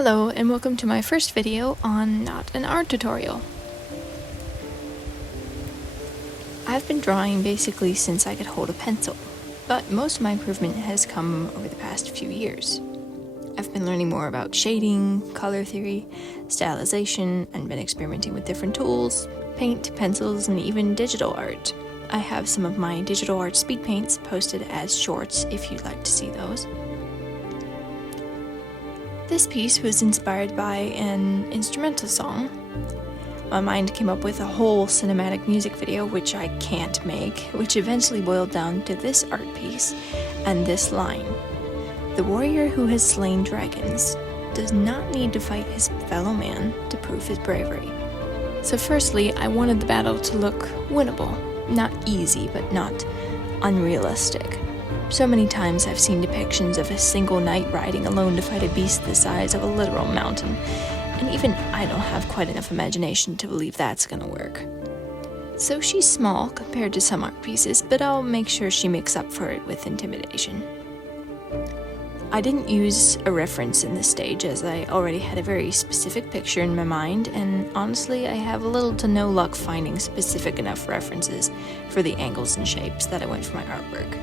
Hello and welcome to my first video on not an art tutorial. I've been drawing basically since I could hold a pencil, but most of my improvement has come over the past few years. I've been learning more about shading, color theory, stylization, and been experimenting with different tools, paint, pencils, and even digital art. I have some of my digital art speed paints posted as shorts if you'd like to see those. This piece was inspired by an instrumental song. My mind came up with a whole cinematic music video, which I can't make, which eventually boiled down to this art piece and this line. The warrior who has slain dragons does not need to fight his fellow man to prove his bravery. So firstly, I wanted the battle to look winnable. Not easy, but not unrealistic. So many times I've seen depictions of a single knight riding alone to fight a beast the size of a literal mountain, and even I don't have quite enough imagination to believe that's gonna work. So she's small compared to some art pieces, but I'll make sure she makes up for it with intimidation. I didn't use a reference in this stage as I already had a very specific picture in my mind, and honestly I have little to no luck finding specific enough references for the angles and shapes that I went for my artwork.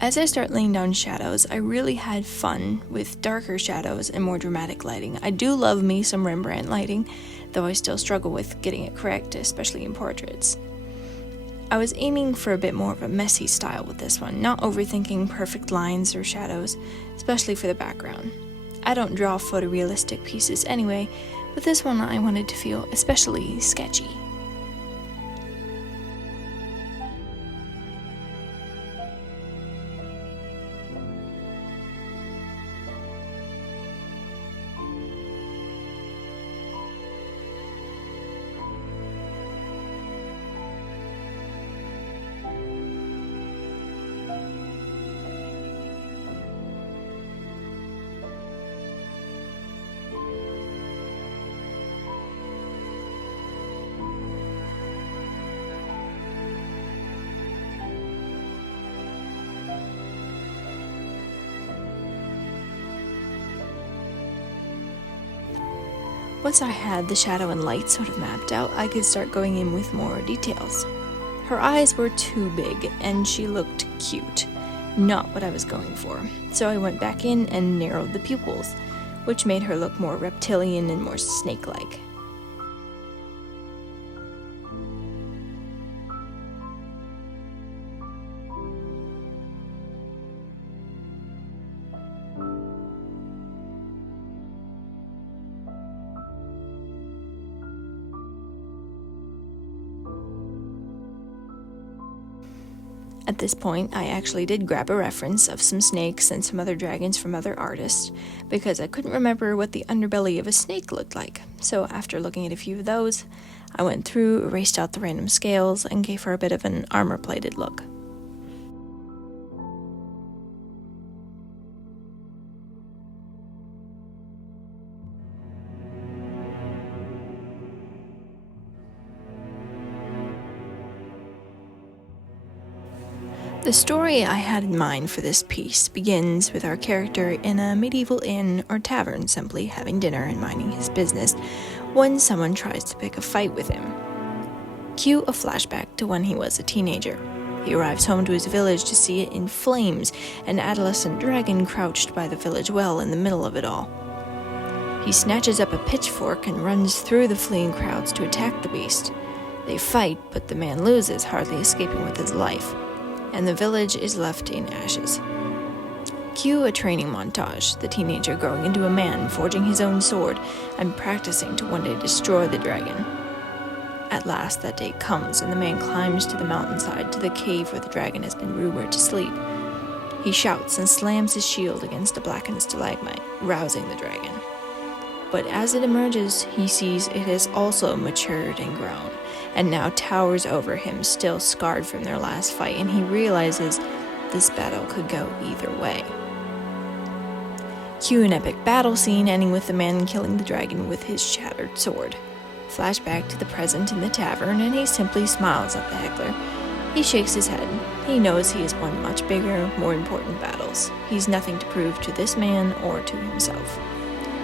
As I start laying down shadows, I really had fun with darker shadows and more dramatic lighting. I do love me some Rembrandt lighting, though I still struggle with getting it correct, especially in portraits. I was aiming for a bit more of a messy style with this one, not overthinking perfect lines or shadows, especially for the background. I don't draw photorealistic pieces anyway, but this one I wanted to feel especially sketchy. Once I had the shadow and light sort of mapped out, I could start going in with more details. Her eyes were too big, and she looked cute. Not what I was going for. So I went back in and narrowed the pupils, which made her look more reptilian and more snake-like. At this point, I actually did grab a reference of some snakes and some other dragons from other artists, because I couldn't remember what the underbelly of a snake looked like. So after looking at a few of those, I went through, erased out the random scales, and gave her a bit of an armor-plated look. The story I had in mind for this piece begins with our character in a medieval inn or tavern simply having dinner and minding his business when someone tries to pick a fight with him. Cue a flashback to when he was a teenager. He arrives home to his village to see it in flames, an adolescent dragon crouched by the village well in the middle of it all. He snatches up a pitchfork and runs through the fleeing crowds to attack the beast. They fight, but the man loses, hardly escaping with his life, and the village is left in ashes. Cue a training montage, the teenager growing into a man, forging his own sword, and practicing to one day destroy the dragon. At last that day comes, and the man climbs to the mountainside to the cave where the dragon has been rumored to sleep. He shouts and slams his shield against a blackened stalagmite, rousing the dragon. But as it emerges, he sees it has also matured and grown, and now towers over him, still scarred from their last fight, and he realizes this battle could go either way. Cue an epic battle scene ending with the man killing the dragon with his shattered sword. Flashback to the present in the tavern, and he simply smiles at the heckler. He shakes his head. He knows he has won much bigger, more important battles. He's nothing to prove to this man or to himself.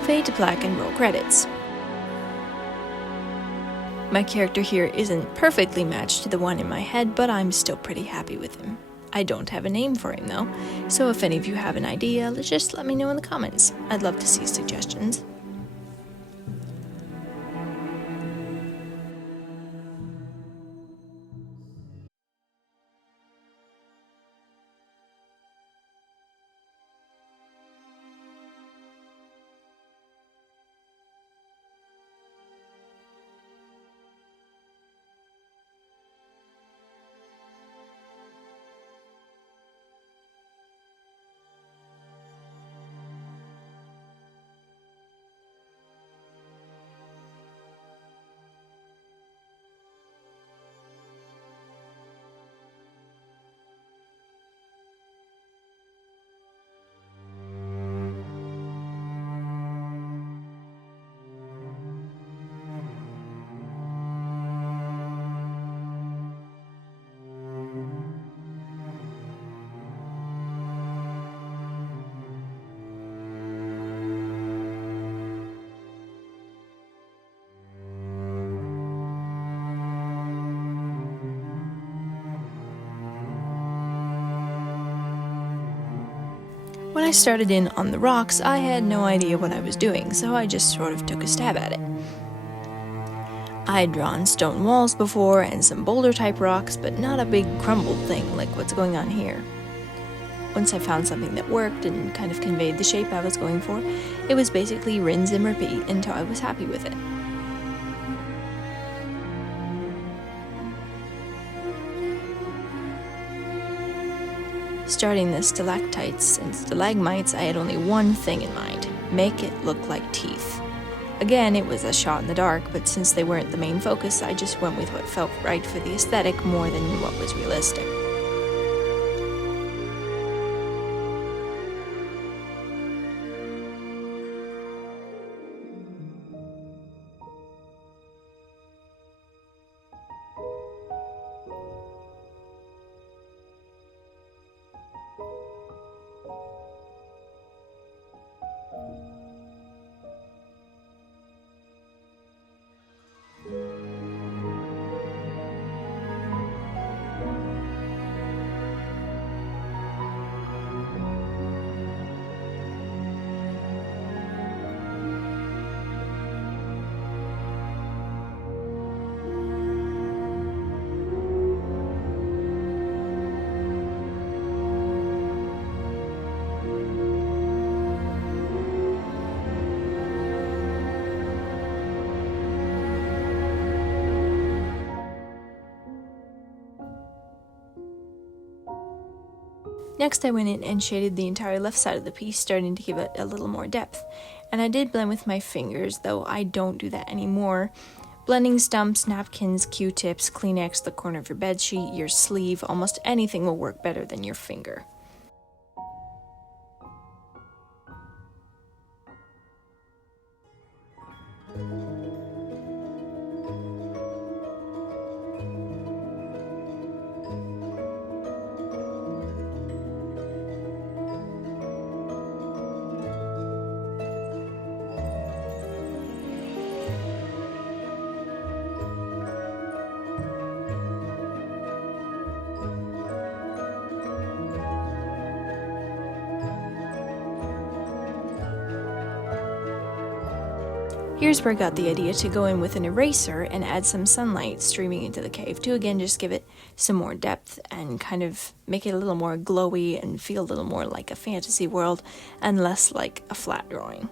Fade to black and roll credits. My character here isn't perfectly matched to the one in my head, but I'm still pretty happy with him. I don't have a name for him though, so if any of you have an idea, just let me know in the comments. I'd love to see suggestions. When I started in on the rocks, I had no idea what I was doing, so I just sort of took a stab at it. I had drawn stone walls before and some boulder-type rocks, but not a big crumbled thing like what's going on here. Once I found something that worked and kind of conveyed the shape I was going for, it was basically rinse and repeat until I was happy with it. Starting the stalactites and stalagmites, I had only one thing in mind: make it look like teeth. Again, it was a shot in the dark, but since they weren't the main focus, I just went with what felt right for the aesthetic more than what was realistic. Next, I went in and shaded the entire left side of the piece, starting to give it a little more depth. And I did blend with my fingers, though I don't do that anymore. Blending stumps, napkins, Q-tips, Kleenex, the corner of your bedsheet, your sleeve, almost anything will work better than your finger. Here's where I got the idea to go in with an eraser and add some sunlight streaming into the cave to again just give it some more depth and kind of make it a little more glowy and feel a little more like a fantasy world and less like a flat drawing.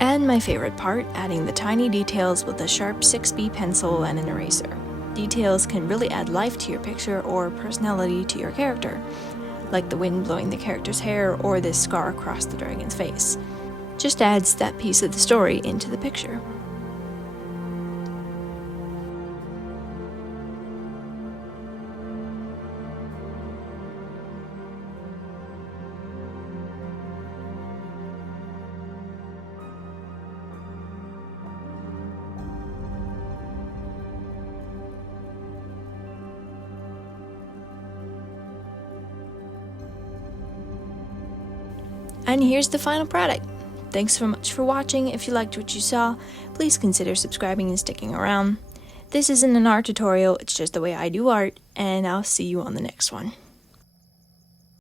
And my favorite part, adding the tiny details with a sharp 6B pencil and an eraser. Details can really add life to your picture or personality to your character, like the wind blowing the character's hair or this scar across the dragon's face. Just adds that piece of the story into the picture. And here's the final product. Thanks so much for watching. If you liked what you saw, please consider subscribing and sticking around. This isn't an art tutorial, it's just the way I do art, and I'll see you on the next one.